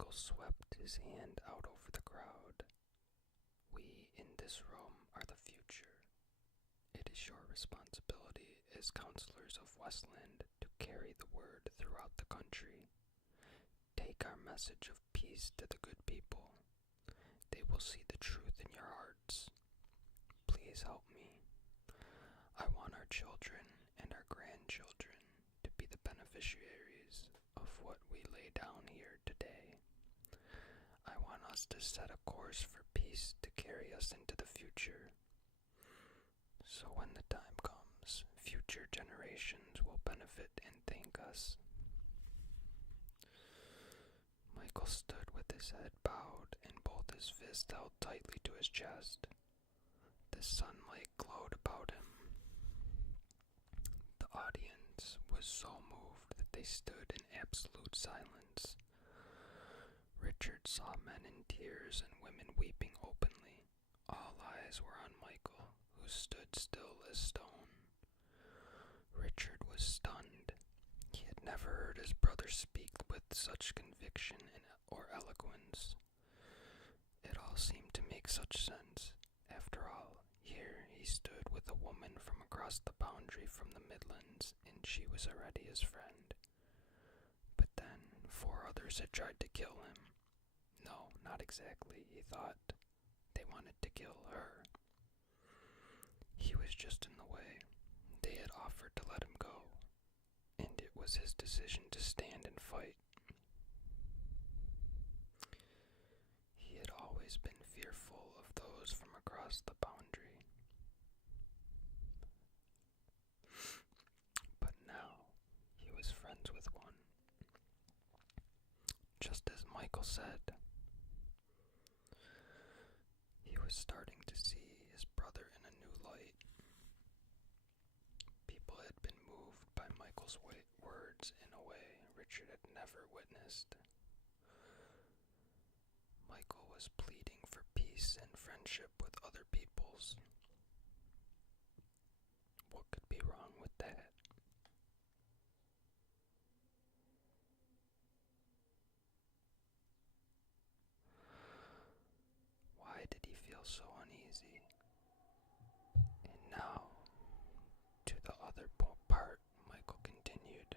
Michael swept his hand out over the crowd. We in this room are the future. It is your responsibility as counselors of Westland to carry the word throughout the country. Take our message of peace to the good people. They will see the truth in your hearts. Please help me. I want our children and our grandchildren to be the beneficiaries of what we lay down here today. I want us to set a course for peace to carry us into the future. So when the time comes, future generations will benefit and thank us. Michael stood with his head bowed and both his fists held tightly to his chest. The sunlight glowed about him. The audience was so moved that they stood in absolute silence. Richard saw men in tears and women weeping openly. All eyes were on Michael, who stood still as stone. Richard was stunned. He had never heard his brother speak with such conviction or eloquence. It all seemed to make such sense. After all, here he stood with a woman from across the boundary from the Midlands, and she was already his friend. But then 4 others had tried to kill him. No, not exactly, he thought. They wanted to kill her. He was just in the way. They had offered to let him go, and it was his decision to stand and fight. He had always been fearful of those from across the boundary. But now he was friends with one. Just as Michael said, he was starting to see his brother in a new light. People had been moved by Michael's words in a way Richard had never witnessed. Michael was pleading for peace and friendship with other peoples. What could be wrong with that? Why did he feel so uneasy? And now, to the other part, Michael continued,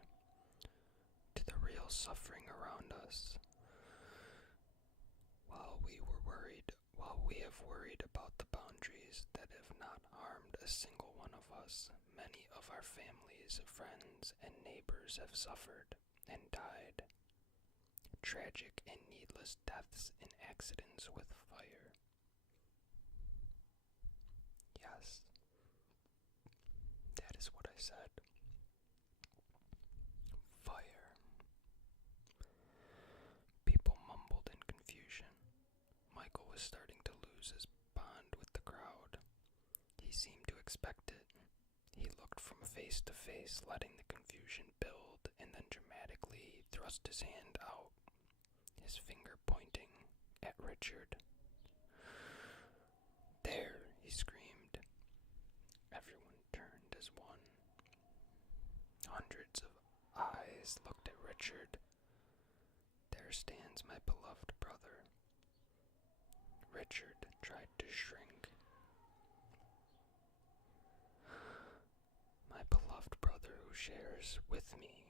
to the real suffering around us. While we have worried about the boundaries that have not harmed a single one of us, many of our families, friends, and neighbors have suffered and died. Tragic and needless deaths in accidents with fire. Yes, that is what I said. Fire. People mumbled in confusion. Michael was starting to lose his bond with the crowd. He seemed to expect it. He looked from face to face, letting the confusion build, and then dramatically thrust his hand out, his finger pointing at Richard. There, he screamed. Everyone turned as one. Hundreds of eyes looked at Richard. There stands my beloved brother. Richard tried to shrink. My beloved brother who shares with me.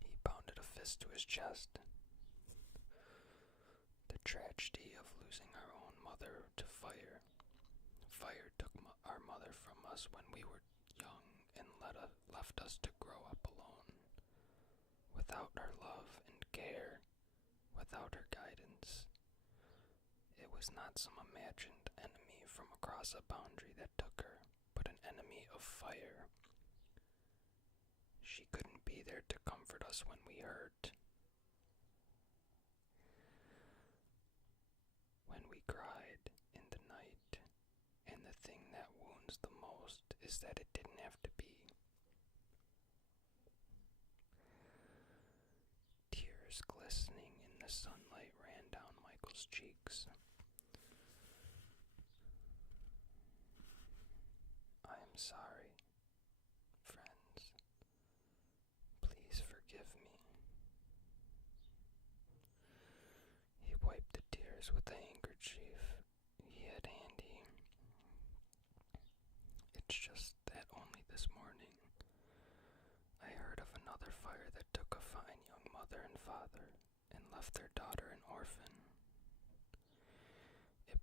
He pounded a fist to his chest. The tragedy of losing our own mother to fire. Fire took our mother from us when we were young and left us to grow up alone. Without her love and care, without her guidance. It was not some imagined enemy from across a boundary that took her, but an enemy of fire. She couldn't be there to comfort us when we hurt. When we cried in the night, and the thing that wounds the most is that it didn't have to be. Tears glistening in the sunlight ran down Michael's cheeks. I am sorry, friends. Please forgive me. father and left their daughter an orphan. It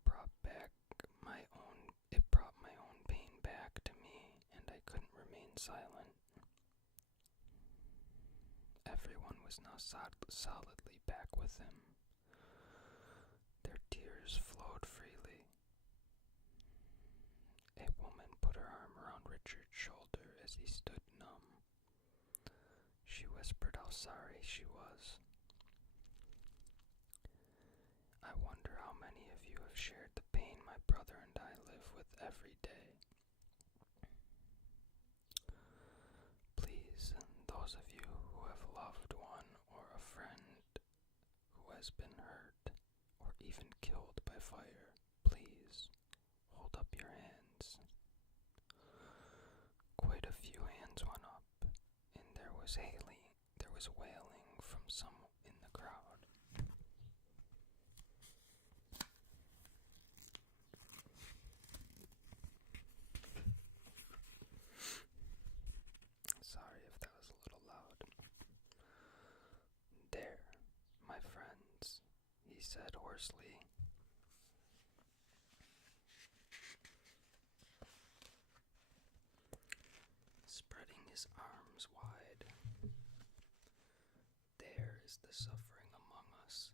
brought my own pain back to me, and I couldn't remain silent. Everyone was now solidly back with him. Their tears flowed freely. A woman put her arm around Richard's shoulder as he stood numb. She whispered how sorry she was. I wonder how many of you have shared the pain my brother and I live with every day. Please, those of you who have loved one or a friend who has been hurt or even killed by fire, please hold up your hands. Quite a few hands went up, and there was wailing from some in the crowd. Sorry if that was a little loud. There, my friends, he said hoarsely. Spreading his arms wide. There is the suffering among us.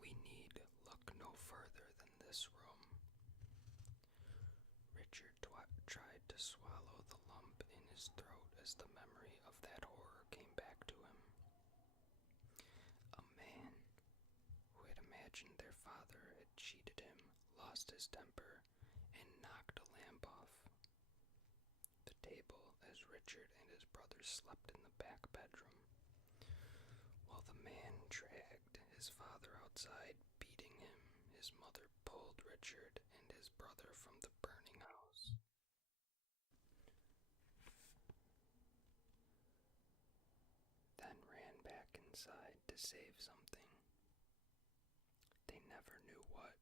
We need look no further than this room. Richard tried to swallow the lump in his throat as the memory of that horror came back to him. A man who had imagined their father had cheated him, lost his temper, and knocked a lamp off the table as Richard and his brother slept in the back bedroom, while the man dragged his father outside, beating him. His mother pulled Richard and his brother from the burning house. Then ran back inside to save something. They never knew what,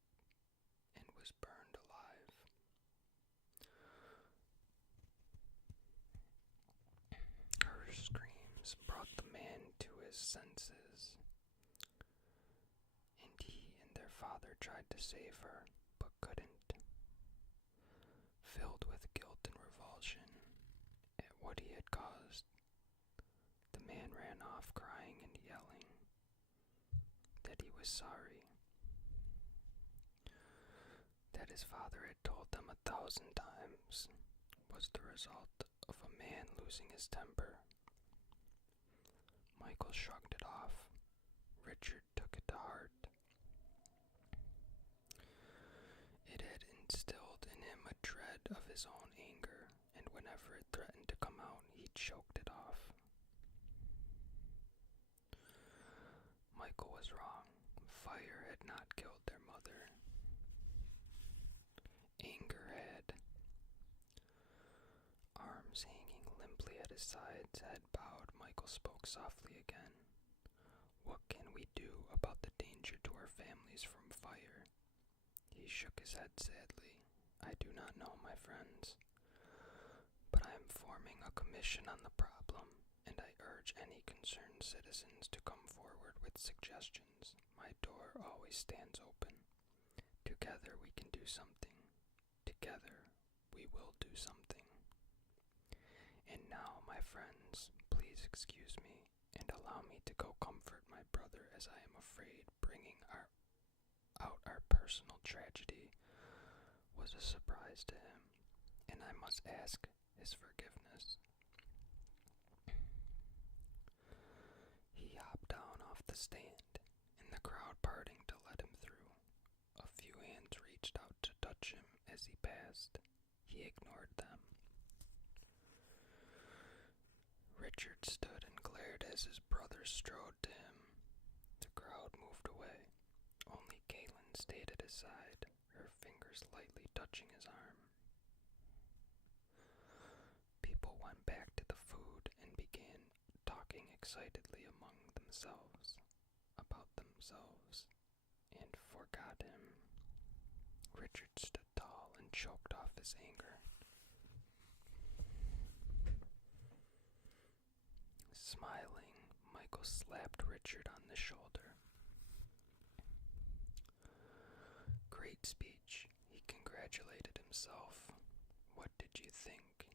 and was burned alive. Her screams brought the man to his senses, and he and their father tried to save her, but couldn't. Filled with guilt and revulsion at what he had caused, the man ran off crying and yelling that he was sorry, that his father had told them 1,000 times was the result of a man losing his temper. Michael shrugged it off. Richard took it to heart. It had instilled in him a dread of his own anger, and whenever it threatened to come out, he choked it off. Michael was wrong. Fire had not killed their mother. Anger had. Arms hanging limply at his sides, head bowed, Michael spoke softly again. What can we do about the danger to our families from fire? He shook his head sadly. I do not know, my friends, but I am forming a commission on the problem, and I urge any concerned citizens to come forward with suggestions. My door always stands open. Together we can do something. Together we will do something. And now, my friends, please excuse me and allow me to go comfort my brother, as I am afraid bringing out our personal tragedy was a surprise to him, and I must ask his forgiveness. He hopped down off the stand, and the crowd parting to let him through. A few hands reached out to touch him as he passed. He ignored them. Richard stood and glared as his brother strode to him. The crowd moved away. Only Caitlin stayed at his side, her fingers lightly touching his arm. People went back to the food and began talking excitedly among themselves, about themselves, and forgot him. Richard stood tall and choked off his anger. Smiling, Michael slapped Richard on the shoulder. Great speech, he congratulated himself. What did you think?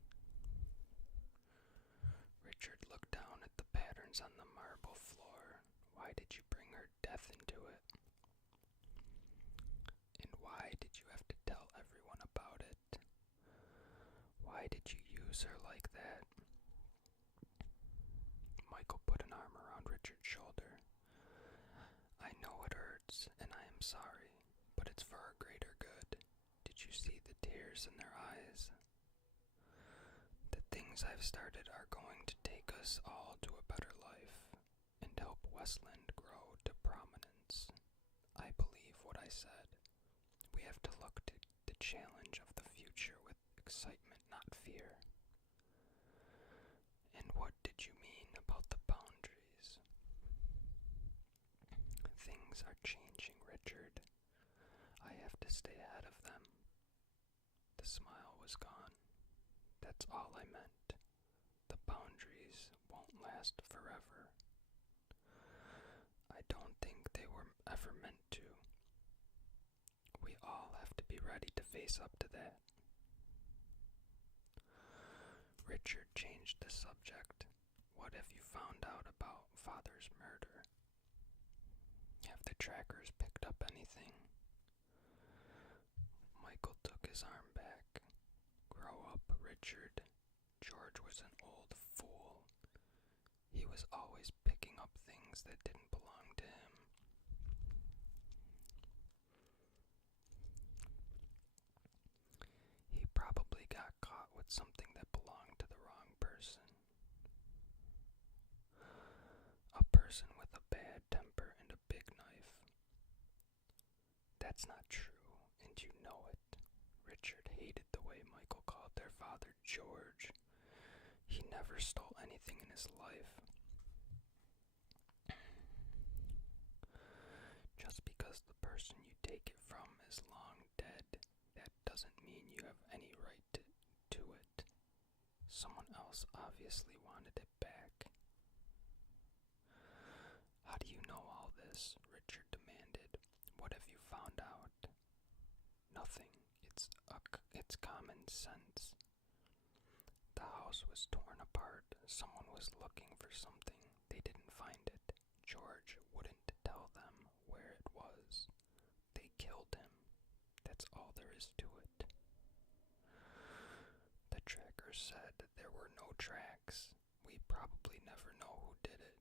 Richard looked down at the patterns on the marble floor. Why did you bring her death into it? And why did you have to tell everyone about it? Why did you use her like that? Michael put an arm around Richard's shoulder. I know it hurts, and I am sorry, but it's for our greater good. Did you see the tears in their eyes? The things I've started are going to take us all to a better life and help Westland grow to prominence. I believe what I said. We have to look to the challenge of the future with excitement, not fear. And what did you mean about the boundaries? Things are changing, Richard. I have to stay ahead of them. The smile was gone. That's all I meant. The boundaries won't last forever. I don't think they were ever meant to. We all have to be ready to face up to that. Richard changed the subject. What have you found out about Father's murder? Have the trackers picked up anything? Michael took his arm back. Grow up, Richard. George was an old fool. He was always picking up things that didn't belong to him. He probably got caught with something that belonged to the wrong person. A person with a bad temper and a big knife. That's not true, and you know it. Richard hated the way Michael called their father George. He never stole anything in his life. Just because the person you take it from is long dead, that doesn't mean you have any right to it. Someone else obviously wanted it back. How do you know all this? Richard demanded. What have you found out? Nothing. It's common sense. The house was torn apart. Someone was looking for something. They didn't find it. George wouldn't tell them where it was. They killed him. That's all there is to it. The tracker said there were no tracks. We probably never know who did it.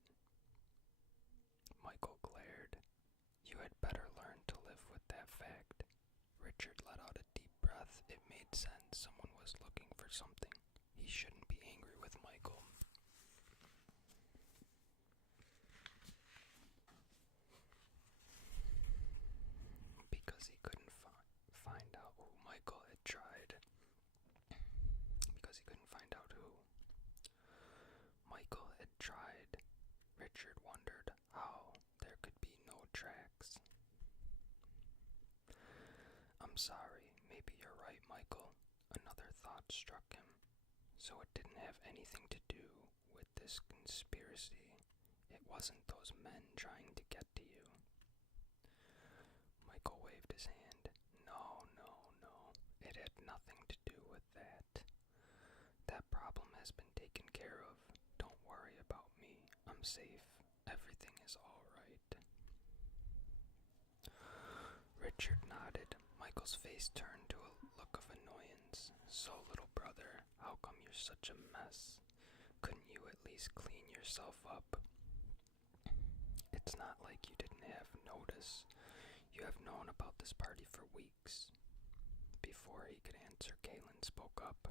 Michael glared. You had better learn to live with that fact. Richard let out a deep breath. It made sense. Someone was looking for something. He shouldn't be angry with Michael. Because he couldn't find out who Michael had tried. Because he couldn't find out who Michael had tried. Richard wondered how there could be no tracks. I'm sorry, maybe you're right, Michael. Another thought struck him. So it didn't have anything to do with this conspiracy. It wasn't those men trying to get to you. Michael waved his hand. No. It had nothing to do with that. That problem has been taken care of. Don't worry about me. I'm safe. Everything is all right. Richard nodded. Michael's face turned to a look of annoyance. So, little brother, how come you're such a mess? Couldn't you at least clean yourself up? It's not like you didn't have notice. You have known about this party for weeks. Before he could answer, Kaylin spoke up.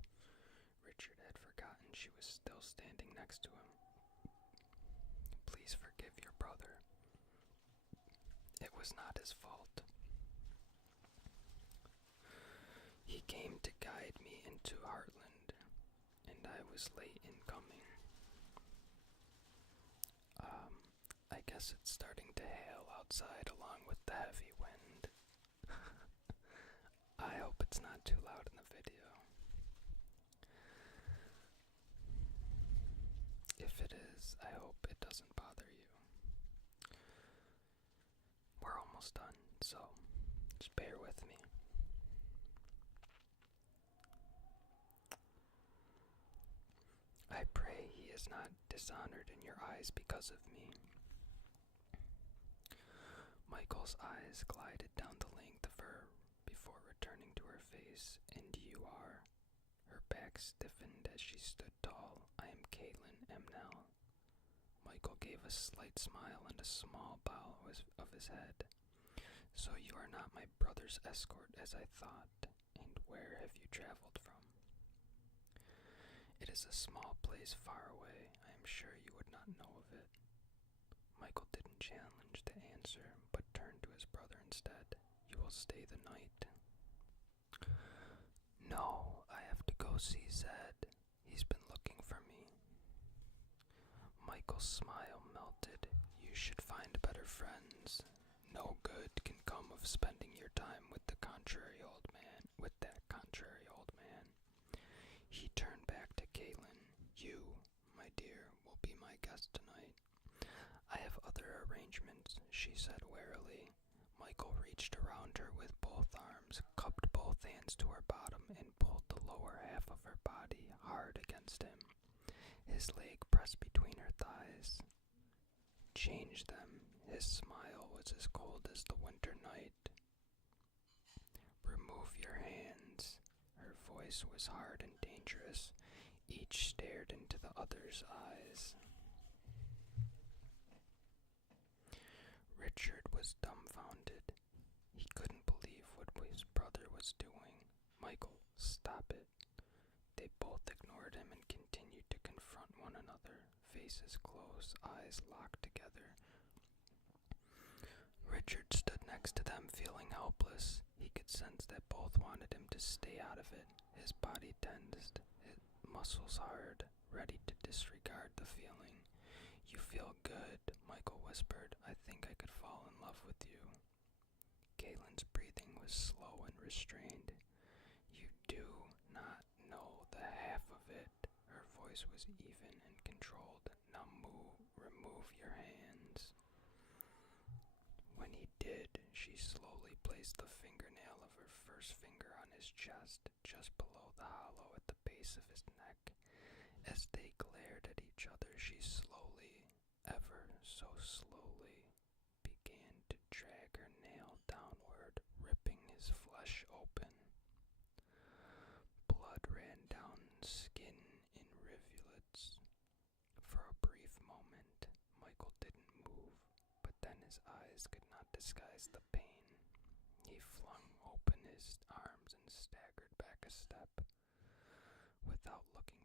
Richard had forgotten she was still standing next to him. Please forgive your brother. It was not his fault. He came to guide me into Heartland, and I was late in coming. I guess it's starting to hail outside along with the heavy wind. I hope it's not too loud in the video. If it is, I hope it doesn't bother you. We're almost done, so just bear with me. I pray he is not dishonored in your eyes because of me. Michael's eyes glided down the length of her before returning to her face. And you are. Her back stiffened as she stood tall. I am Caitlin M. Nell. Michael gave a slight smile and a small bow of his head. So you are not my brother's escort as I thought. And where have you traveled from? It is a small place far away. I am sure you would not know of it. Michael didn't challenge the answer, but turned to his brother instead. You will stay the night. No, I have to go see Zed. He's been looking for me. Michael's smile melted. You should find better friends. No good can come of spending your time with that contrary old man. He turned back to Caitlin. You, my dear, will be my guest tonight. I have other arrangements, she said warily. Michael reached around her with both arms, cupped both hands to her bottom, and pulled the lower half of her body hard against him. His leg pressed between her thighs. Change them. His smile was as cold as the winter night. Remove your hands. Her voice was hard and dangerous. Each stared into the other's eyes. Richard was dumbfounded. He couldn't believe what his brother was doing. Michael, stop it. They both ignored him and continued to confront one another, faces close, eyes locked together. Richard stood next to them, feeling helpless. He could sense that both wanted him to stay out of it. His body tensed, his muscles hard, ready to disregard the feeling. You feel good, Michael whispered. I think I could fall in love with you. Caitlin's breathing was slow and restrained. You do not know the half of it. Her voice was even and controlled. Now remove your hands. When he did, she slowly placed the fingernail of her first finger on his chest, just below the hollow at the base of his neck. As they glared at each other, she slowly, ever so slowly, began to drag her nail downward, ripping his flesh open. Blood ran down skin in rivulets. For a brief moment, Michael didn't move, but then his eyes could not disguise the pain. He flung open his arms and staggered back a step. Without looking